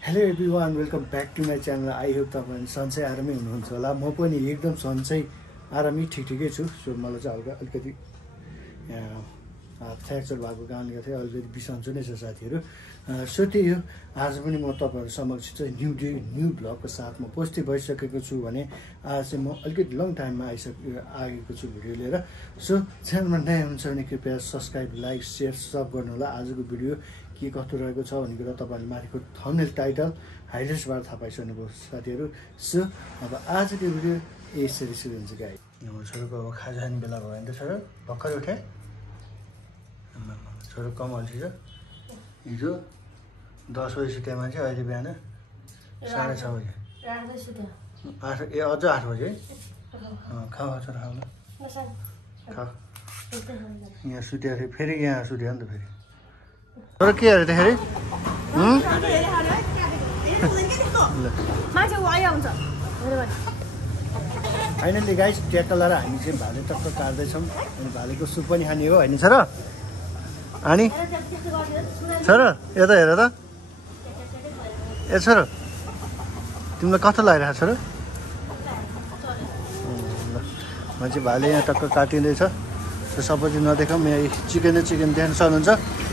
Hello everyone, welcome back to my channel. I hope तपाईँ सन्चै आरामै हुनुहुन्छ होला। म पनि एकदम सन्चै आरामै ठिकै छु। सो मलाई चाहिँ हल्का अलिकति फ्र्याक्चर भएको कारणले गर्दा अलिकति बिसन्चो नै छ साथीहरू। सो त्यही हो, आज पनि म तपाईँहरू समक्ष चाहिँ न्यू भ्लगको साथमा उपस्थित भइसकेको छु भने आज चाहिँ म अलिकति लङ टाइममा आएको छु भिडियो लिएर। सो च्यानलमा नयाँ हुन्छ भने कृपया सब्सक्राइब, लाइक, सेयर सब गर्नु होला। आजको भिडियो के कस्तो रहेको छ भन्ने कुरा तपाईँहरूले माथिको थम्बनेल टाइटल हाइलाइट्सबाट थाहा पाइसक्नुभयो साथीहरू। सो अब आजको भिडियो यसरी सुरु हुन्छ गाई। छोरोको अब खाजा खाने बेला भयो भने त छोरो भर्खर उठे। छोरो कम अल्छी छ। हिजो 10 बजी सुत्यो मान्छे, अहिले बिहान 6:30 बजे। 8 अझ 8 बजे है। खाऊ छोरो खाऊ ल, खाऊ। यहाँ सुत्यो अरे फेरि यहाँ सुत्यो नि त फेरि। तर के अरे त्यसरी फाइनली गाइस ट्याक्क लाएर हामी चाहिँ भाले टक्क काट्दैछौँ। अनि भालेको सुप पनि खाने हो होइन छोरा? अनि छोरा यता हेर त। ए छोरा तिमीलाई कस्तो लागिरहेको छोरा? ल म चाहिँ भाले यहाँ टक्क काटिँदैछ। सबैले नदेखाउँ, यहाँ चिकन देख्न सक्नुहुन्छ।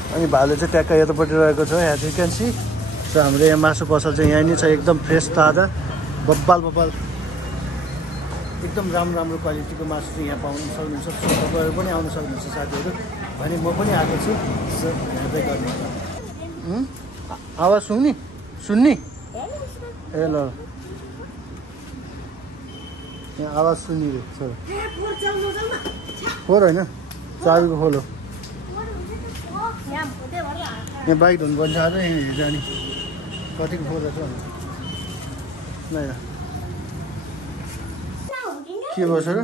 अनि भाले चाहिँ ट्याक्क यतापट्टि रहेको छ, यहाँ चाहिँ क्यान सी। सो हाम्रो यहाँ मासु पसल चाहिँ यहीँ नै छ, एकदम फ्रेस ताजा बब्बाल एकदम राम्रो क्वालिटीको मासु चाहिँ यहाँ पाउनु सक्नुहुन्छ। तपाईँहरू पनि आउनु सक्नुहुन्छ साथीहरू। भने म पनि आएको छु। सो हेर्दै गर्नु आवाज सुन्ने ए ल यहाँ आवाज सुनिरहेको छ। खोर होइन, चाबीको खोलो। यहाँ बाइक धुनु पर्छ आज, यहाँ हेर्छ अनि कतिको खोर रहेछ ल के बस्छ र।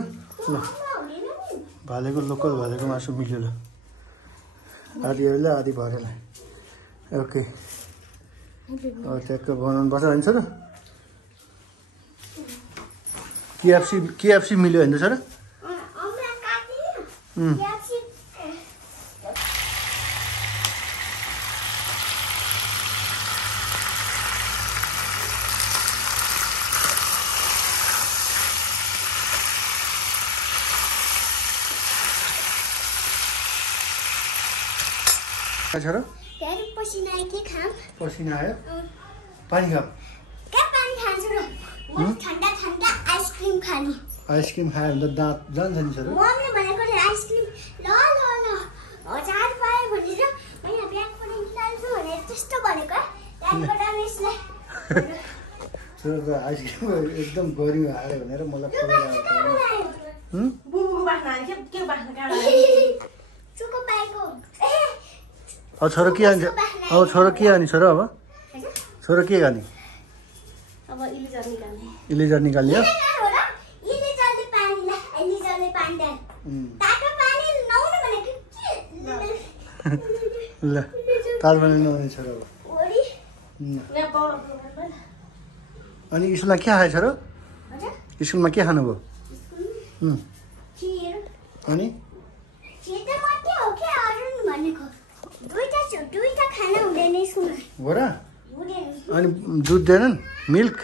ल भालेको लोकल भालेको मासु मिल्यो ल, आधीहरूले आधी भरेलाई। ओके अब ट्याक्क बनाउनु पर्छ होइन सर। केएफसी मिल्यो होइन सर? छोरो पसिना आयो, पानी खाऊ। आइसक्रिम खायो भने त दाँत जान्छ नि छोरो। छोरो त आइसक्रिम एकदम गरिब हाल्यो भनेर मलाई अब छोरो के खान्छ? अब छोरो के खाने छोरो? अब छोरो के खाने? इलिजर निकाल्यो। ल ताल पनि नहुने छोरो। अब अनि स्कुलमा के खायो छोरो? स्कुलमा के खानुभयो? अनि हो र? अनि दुध दिएनन्? मिल्क